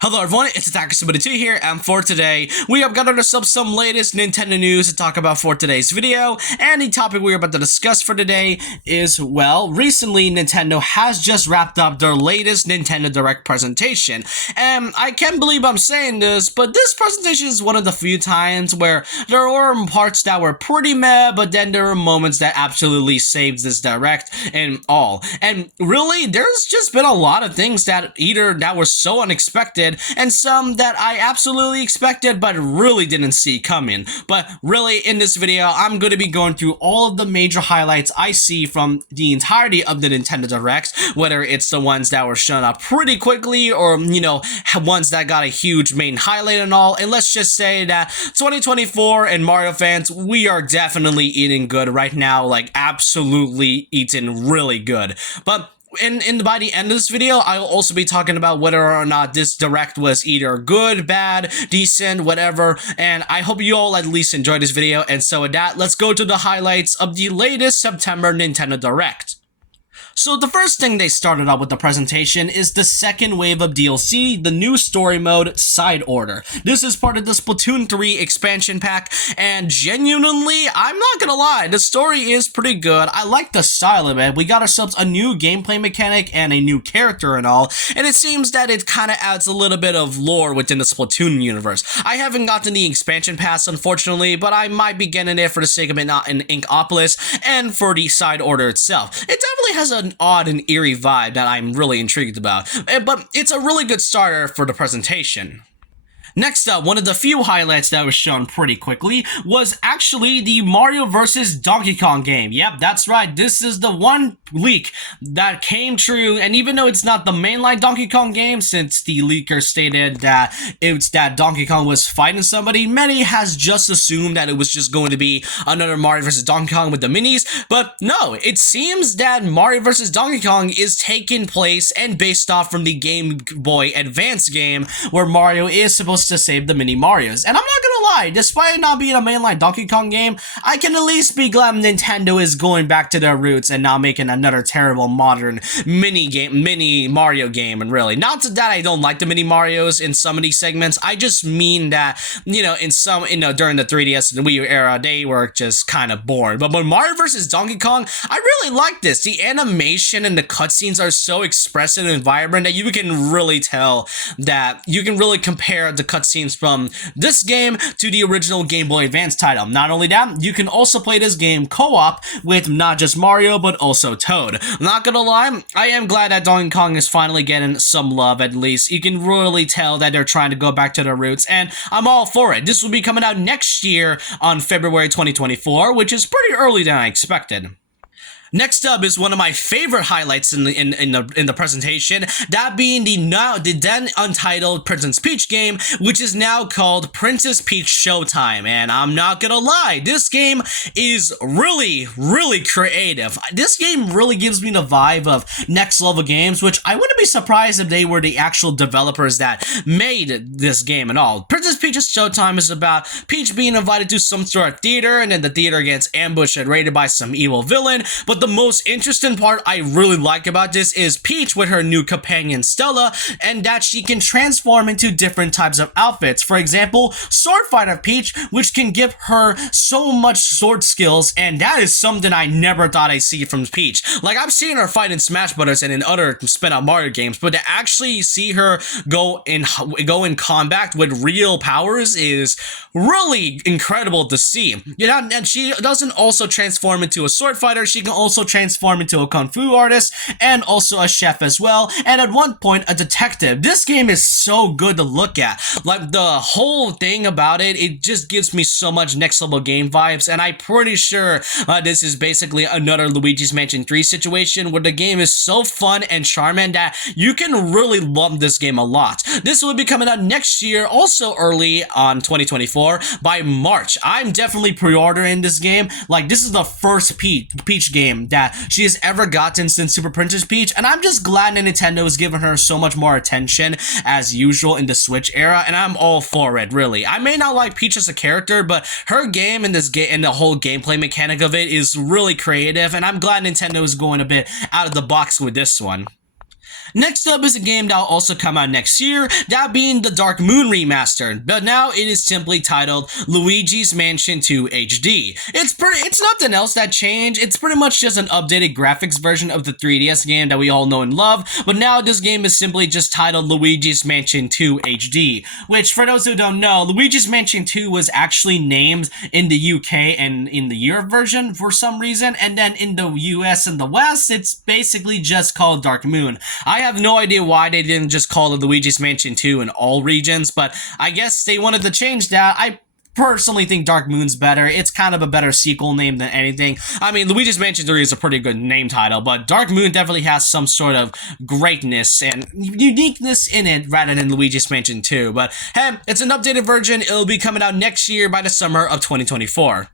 Hello everyone, it's Attacker72 here, and for today, we have gathered ourselves some latest Nintendo news to talk about for today's video, and the topic we're about to discuss for today is, well, recently Nintendo has just wrapped up their latest Nintendo Direct presentation, and I can't believe I'm saying this, but this presentation is one of the few times where there were parts that were pretty meh, but then there were moments that absolutely saved this Direct and all, and really, there's just been a lot of things that were so unexpected, and some that I absolutely expected but really didn't see coming. But really, in this video, I'm going to be going through all of the major highlights I see from the entirety of the Nintendo Directs, whether it's the ones that were shown up pretty quickly or, ones that got a huge main highlight and all. And let's just say that 2024 and Mario fans, we are definitely eating good right now, like absolutely eating really good. But by the end of this video, I'll also be talking about whether or not this Direct was either good, bad, decent, whatever, and I hope you all at least enjoyed this video, and so with that, let's go to the highlights of the latest September Nintendo Direct. So the first thing they started out with the presentation is the second wave of DLC, the new story mode, Side Order. This is part of the Splatoon 3 expansion pack, and genuinely, I'm not gonna lie, the story is pretty good. I like the style of it. We got ourselves a new gameplay mechanic and a new character and all, and it seems that it kind of adds a little bit of lore within the Splatoon universe. I haven't gotten the expansion pass, unfortunately, but I might be getting it for the sake of it not in Inkopolis and for the Side Order itself. It definitely has an odd and eerie vibe that I'm really intrigued about, but it's a really good starter for the presentation. Next up, one of the few highlights that was shown pretty quickly was actually the Mario vs. Donkey Kong game. Yep, that's right, this is the one leak that came true, and even though it's not the mainline Donkey Kong game, since the leaker stated that it's that Donkey Kong was fighting somebody, many has just assumed that it was just going to be another Mario vs. Donkey Kong with the minis, but no, it seems that Mario vs. Donkey Kong is taking place and based off from the Game Boy Advance game, where Mario is supposed to save the mini Marios. And I'm not gonna lie, despite it not being a mainline Donkey Kong game, I can at least be glad Nintendo is going back to their roots and not making another terrible modern mini Mario game. And really, not that I don't like the mini Marios in some of these segments, I just mean that, in some, during the 3DS and the Wii U era, they were just kind of boring. But when Mario vs. Donkey Kong, I really like this. The animation and the cutscenes are so expressive and vibrant that you can really tell that you can really compare the cutscenes from this game to the original Game Boy Advance title. Not only that, you can also play this game co-op with not just Mario, but also Toad. I'm not gonna lie, I am glad that Donkey Kong is finally getting some love at least. You can really tell that they're trying to go back to their roots, and I'm all for it. This will be coming out next year on February 2024, which is pretty early than I expected. Next up is one of my favorite highlights in the presentation, that being the then untitled Princess Peach game, which is now called Princess Peach Showtime. And I'm not gonna lie, this game is really creative. This game really gives me the vibe of next level games, which I wouldn't be surprised if they were the actual developers that made this game and all. Princess Peach's Showtime is about Peach being invited to some sort of theater, and then the theater gets ambushed and raided by some evil villain. But the most interesting part I really like about this is Peach with her new companion Stella, and that she can transform into different types of outfits. For example, Sword Fighter Peach, which can give her so much sword skills, and that is something I never thought I'd see from Peach. Like, I've seen her fight in Smash Bros. And in other spin-out Mario games, but to actually see her go in combat with real powers is really incredible to see. And she doesn't also transform into a sword fighter, she can also transform into a kung fu artist and also a chef as well, and at one point a detective. This game is so good to look at. Like, the whole thing about it, it just gives me so much next level game vibes, and I'm pretty sure this is basically another Luigi's Mansion 3 situation where the game is so fun and charming that you can really love this game a lot. This will be coming out next year, also early on 2024 by March. I'm definitely pre-ordering this game. Like, this is the first Peach game that she has ever gotten since Super Princess Peach, and I'm just glad that Nintendo has given her so much more attention as usual in the Switch era, and I'm all for it, really. I may not like Peach as a character, but her game and this game and the whole gameplay mechanic of it is really creative, and I'm glad Nintendo is going a bit out of the box with this one. Next up is a game that will also come out next year, that being the Dark Moon remaster, but now it is simply titled Luigi's Mansion 2 HD. It's nothing else that changed. It's pretty much just an updated graphics version of the 3DS game that we all know and love, but now this game is simply just titled Luigi's Mansion 2 HD, which for those who don't know, Luigi's Mansion 2 was actually named in the UK and in the Europe version for some reason, and then in the US and the West, it's basically just called Dark Moon. I have no idea why they didn't just call it Luigi's Mansion 2 in all regions, but I guess they wanted to change that. I personally think Dark Moon's better. It's kind of a better sequel name than anything. I mean, Luigi's Mansion 3 is a pretty good name title, but Dark Moon definitely has some sort of greatness and uniqueness in it rather than Luigi's Mansion 2. But hey, it's an updated version. It'll be coming out next year by the summer of 2024.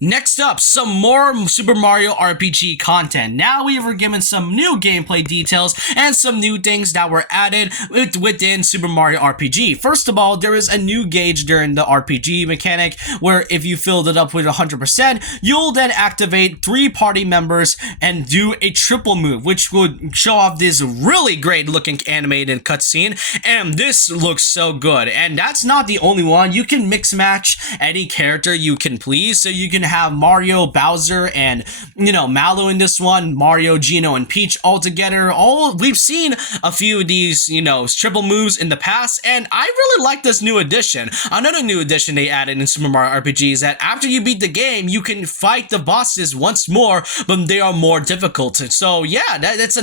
Next up, some more Super Mario RPG content. Now we were given some new gameplay details and some new things that were added within Super Mario RPG. First of all, there is a new gauge during the RPG mechanic where if you filled it up with 100%, you'll then activate 3 party members and do a triple move, which would show off this really great looking animated cutscene, and this looks so good. And that's not the only one. You can mix match any character you can please, so you can have Mario, Bowser, and Mallow in this one, Mario, Geno, and Peach all together. We've seen a few of these triple moves in the past, and I really like this new addition. Another new addition they added in Super Mario RPG is that after you beat the game, you can fight the bosses once more, but they are more difficult. So yeah, it's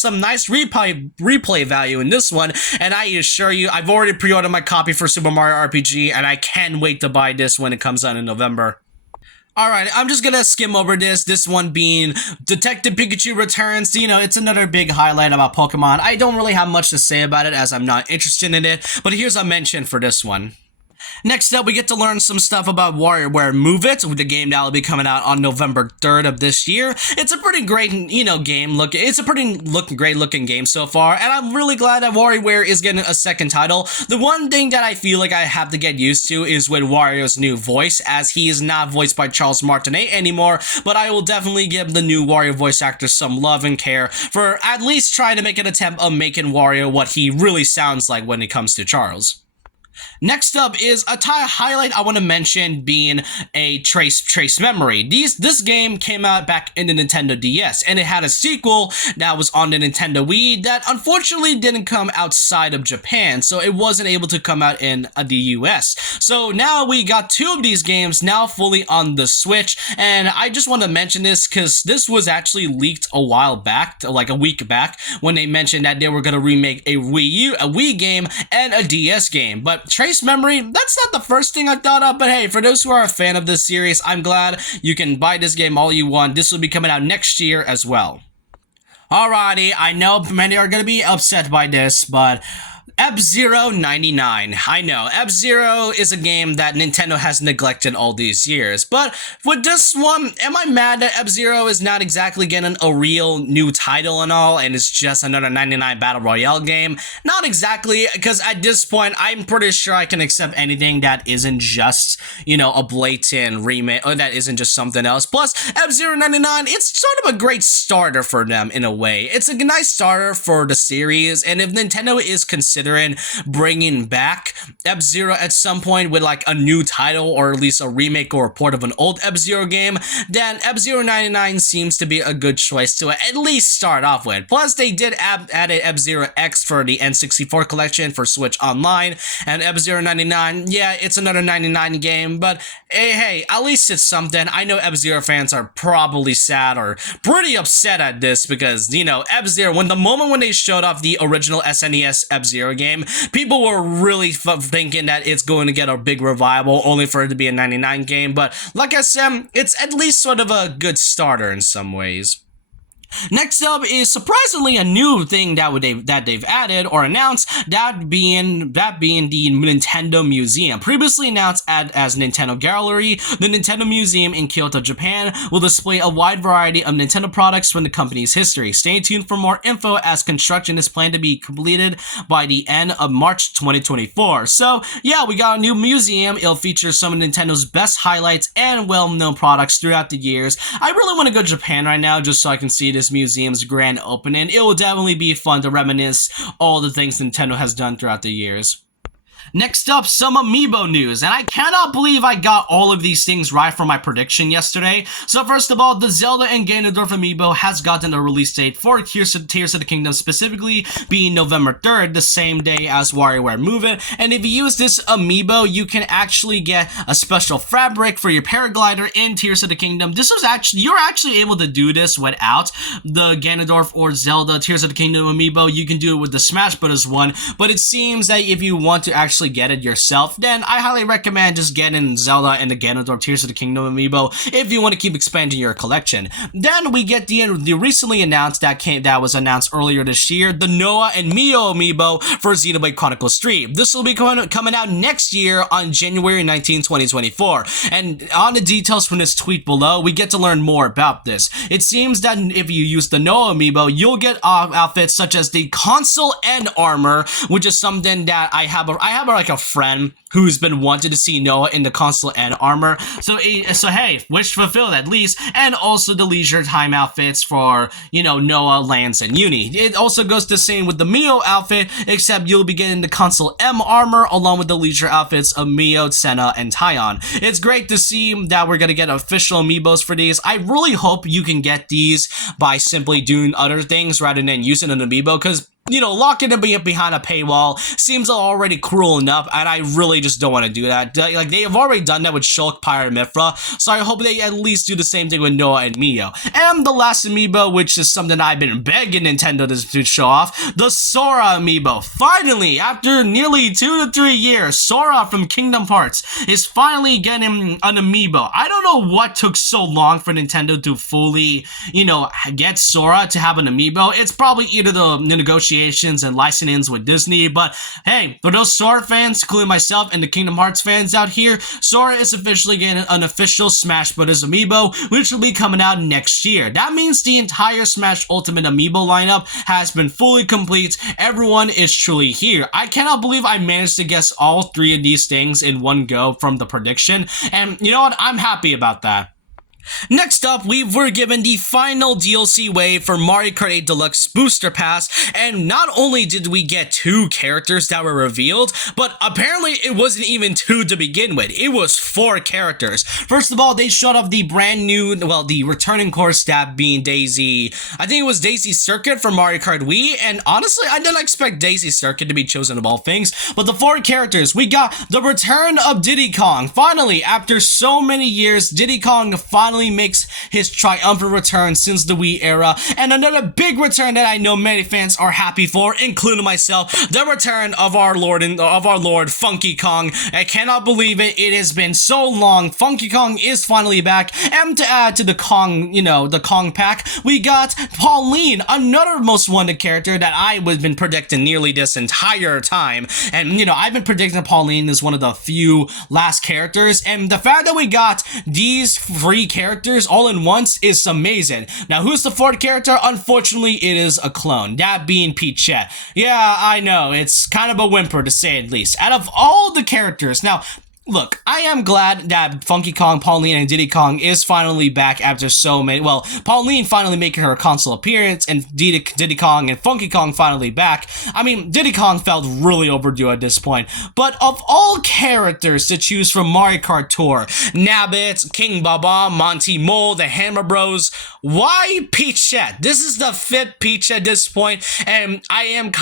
some nice replay value in this one, and I assure you, I've already pre-ordered my copy for Super Mario RPG, and I can't wait to buy this when it comes out in November. Alright, I'm just gonna skim over this one being Detective Pikachu Returns. It's another big highlight about Pokemon. I don't really have much to say about it as I'm not interested in it, but here's a mention for this one. Next up, we get to learn some stuff about WarioWare Move It, with the game that will be coming out on November 3rd of this year. It's a pretty great, game look. It's a pretty great looking game so far, and I'm really glad that WarioWare is getting a second title. The one thing that I feel like I have to get used to is with Wario's new voice, as he is not voiced by Charles Martinet anymore, but I will definitely give the new Wario voice actor some love and care for at least trying to make an attempt of making Wario what he really sounds like when it comes to Charles. Next up is a highlight I want to mention being a Trace Memory. This game came out back in the Nintendo DS, and it had a sequel that was on the Nintendo Wii that unfortunately didn't come outside of Japan, so it wasn't able to come out in the US. So now we got 2 of these games now fully on the Switch, and I just want to mention this because this was actually leaked a while back, like a week back, when they mentioned that they were going to remake a Wii game, and a DS game. But Trace Memory, that's not the first thing I thought of, but hey, for those who are a fan of this series, I'm glad you can buy this game all you want. This will be coming out next year as well. Alrighty, I know many are going to be upset by this, but F-Zero 99. I know, F-Zero is a game that Nintendo has neglected all these years, but with this one, am I mad that F-Zero is not exactly getting a real new title and all, and it's just another 99 Battle Royale game? Not exactly, because at this point, I'm pretty sure I can accept anything that isn't just, a blatant remake, or that isn't just something else. Plus, F-Zero 99, it's sort of a great starter for them in a way. It's a nice starter for the series, and if Nintendo is considering bringing back F-Zero at some point with like a new title or at least a remake or a port of an old F-Zero game, then F-Zero 99 seems to be a good choice to at least start off with. Plus, they did add F-Zero X for the N64 collection for Switch Online, and F-Zero 99, yeah, it's another 99 game, but hey, at least it's something. I know F-Zero fans are probably sad or pretty upset at this because, F-Zero, when they showed off the original SNES F-Zero game, people were really thinking that it's going to get a big revival only for it to be a 99 game, but like I said, it's at least sort of a good starter in some ways. Next up is surprisingly a new thing that they've added or announced, that being the Nintendo Museum. Previously announced as Nintendo Gallery, the Nintendo Museum in Kyoto, Japan will display a wide variety of Nintendo products from the company's history. Stay tuned for more info, as construction is planned to be completed by the end of March 2024. So yeah, we got a new museum. It'll feature some of Nintendo's best highlights and well-known products throughout the years. I really want to go to Japan right now just so I can see this Players Museum's grand opening. It will definitely be fun to reminisce all the things Nintendo has done throughout the years. Next up, some Amiibo news, and I cannot believe I got all of these things right for my prediction yesterday. So first of all, the Zelda and Ganondorf Amiibo has gotten a release date for Tears of the Kingdom, specifically being November 3rd, the same day as WarioWare Move It. And if you use this Amiibo, you can actually get a special fabric for your paraglider in Tears of the Kingdom. You're actually able to do this without the Ganondorf or Zelda Tears of the Kingdom Amiibo. You can do it with the Smash Bros. One, but it seems that if you want to actually get it yourself, then I highly recommend just getting Zelda and the Ganondorf Tears of the Kingdom Amiibo if you want to keep expanding your collection. Then we get the recently announced that was announced earlier this year, the Noah and Mio Amiibo for Xenoblade Chronicles 3. This will be coming out next year on January 19, 2024. And on the details from this tweet below, we get to learn more about this. It seems that if you use the Noah Amiibo, you'll get outfits such as the console and armor, which is something that I have like a friend who's been wanting to see Noah in the console and armor. So hey, wish fulfilled at least. And also the leisure time outfits for, Noah, Lance, and Uni. It also goes the same with the Mio outfit, except you'll be getting the console M armor along with the leisure outfits of Mio, Senna, and Tyon. It's great to see that we're gonna get official amiibos for these. I really hope you can get these by simply doing other things rather than using an amiibo, because locking them behind a paywall seems already cruel enough, and I really just don't want to do that. Like, they have already done that with Shulk, Pyre, and Mithra, so I hope they at least do the same thing with Noah and Mio. And the last amiibo, which is something I've been begging Nintendo to show off, the Sora amiibo. Finally, after nearly 2 to 3 years, Sora from Kingdom Hearts is finally getting an amiibo. I don't know what took so long for Nintendo to fully, get Sora to have an amiibo. It's probably either the negotiations and licensings with Disney, but hey, for those Sora fans, including myself and the Kingdom Hearts fans out here, Sora is officially getting an official Smash Bros. Amiibo, which will be coming out next year. That means the entire Smash Ultimate Amiibo lineup has been fully complete. Everyone is truly here. I cannot believe I managed to guess all 3 of these things in one go from the prediction, and you know what? I'm happy about that. Next up, we were given the final DLC wave for Mario Kart 8 Deluxe Booster Pass, and not only did we get 2 characters that were revealed, but apparently it wasn't even 2 to begin with. It was 4 characters. First of all, they showed off the brand new, the returning core staff being Daisy. I think it was Daisy Circuit from Mario Kart Wii, and honestly, I didn't expect Daisy Circuit to be chosen of all things, but the 4 characters, we got the return of Diddy Kong. Finally, after so many years, Diddy Kong finally makes his triumphant return since the Wii era, and another big return that I know many fans are happy for, including myself, the return of our Lord Funky Kong. I cannot believe it. It has been so long. Funky Kong is finally back, and to add to the Kong, the Kong pack, we got Pauline, another most wanted character that I have been predicting nearly this entire time, and I've been predicting Pauline as one of the few last characters, and the fact that we got these 3 characters all in once is amazing. Now, who's the 4th character? Unfortunately, it is a clone, that being Peachette. Yeah, I know, it's kind of a whimper to say at least. Out of all the characters, now, look, I am glad that Funky Kong, Pauline, and Diddy Kong is finally back after so many, Pauline finally making her console appearance, and Diddy Kong and Funky Kong finally back. I mean, Diddy Kong felt really overdue at this point, but of all characters to choose from Mario Kart Tour, Nabbit, King Baba, Monty Mole, the Hammer Bros, why Peachette? This is the 5th Peach at this point, and I am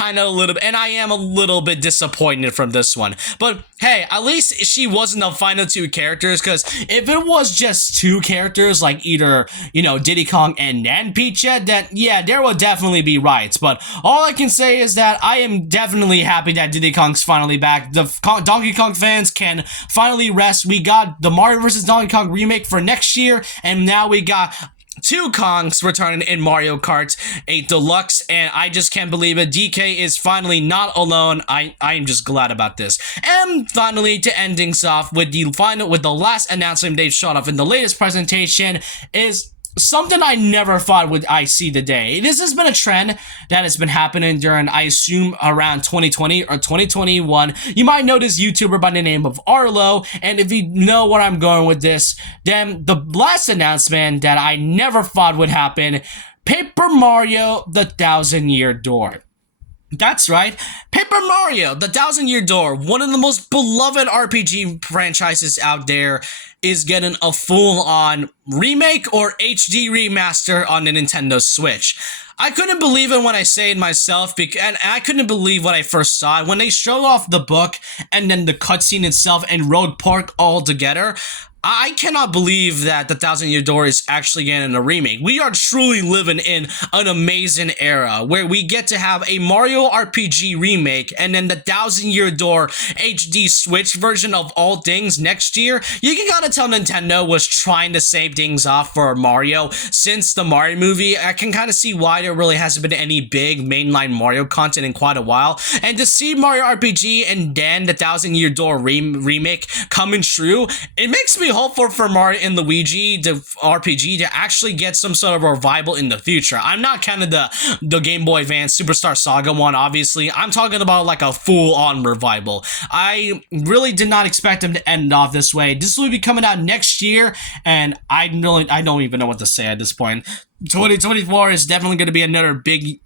a little bit disappointed from this one, but hey, at least she wasn't the final 2 characters, because if it was just 2 characters, like either, Diddy Kong and then Peachette, then yeah, there will definitely be riots, but all I can say is that I am definitely happy that Diddy Kong's finally back. The Donkey Kong fans can finally rest. We got the Mario vs. Donkey Kong remake for next year, and now we got 2 Kongs returning in Mario Kart 8 Deluxe, and I just can't believe it. DK is finally not alone. I am just glad about this. And finally, to end things off with the last announcement they've showed off in the latest presentation is something I never thought would I see today. This has been a trend that has been happening during, I assume, around 2020 or 2021. You might know this YouTuber by the name of Arlo, and if you know where I'm going with this, then the last announcement that I never thought would happen, Paper Mario: The Thousand-Year Door. That's right, Paper Mario: The Thousand-Year Door, one of the most beloved RPG franchises out there, is getting a full-on remake or HD remaster on the Nintendo Switch. I couldn't believe it when I say it myself, and I couldn't believe when I first saw it. When they showed off the book and then the cutscene itself and Road Park all together, I cannot believe that The Thousand-Year Door is actually getting a remake. We are truly living in an amazing era where we get to have a Mario RPG remake and then The Thousand-Year Door HD Switch version of all things next year. You can kind of tell Nintendo was trying to save things off for Mario since the Mario movie. I can kind of see why there really hasn't been any big mainline Mario content in quite a while. And to see Mario RPG and then The Thousand-Year Door remake coming true, it makes me hopeful for Mario and Luigi, the RPG, to actually get some sort of revival in the future. I'm not counting the Game Boy Advance Superstar Saga one, obviously. I'm talking about like a full-on revival. I really did not expect them to end off this way. This will be coming out next year, and I don't even know what to say at this point. 2024 is definitely going to be another big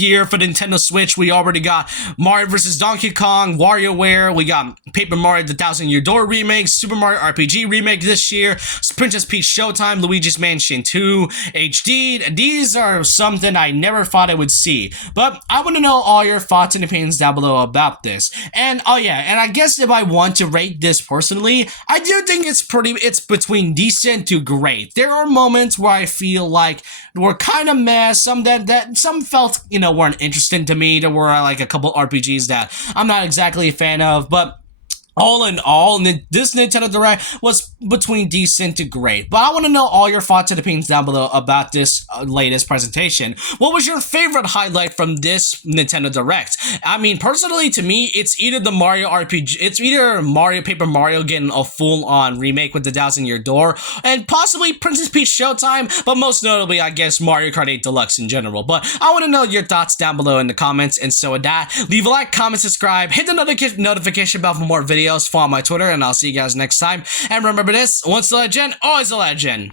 year for Nintendo Switch. We already got Mario vs. Donkey Kong, WarioWare, we got Paper Mario: The Thousand-Year Door remake, Super Mario RPG remake this year, Princess Peach Showtime, Luigi's Mansion 2 HD. These are something I never thought I would see, but I want to know all your thoughts and opinions down below about this. And oh yeah, and I guess if I want to rate this personally, I do think it's between decent to great. There are moments where I feel like were kind of meh, some some felt, weren't interesting to me. There were like a couple RPGs that I'm not exactly a fan of, but all in all, this Nintendo Direct was between decent to great. But I want to know all your thoughts and opinions down below about this latest presentation. What was your favorite highlight from this Nintendo Direct? I mean, personally, to me, it's either the Mario RPG, it's either Paper Mario getting a full-on remake with The Thousand-Year Door, and possibly Princess Peach Showtime, but most notably, I guess, Mario Kart 8 Deluxe in general. But I want to know your thoughts down below in the comments, and so with that, leave a like, comment, subscribe, hit the notification bell for more videos, follow my Twitter, and I'll see you guys next time. And remember this, once a legend, always a legend.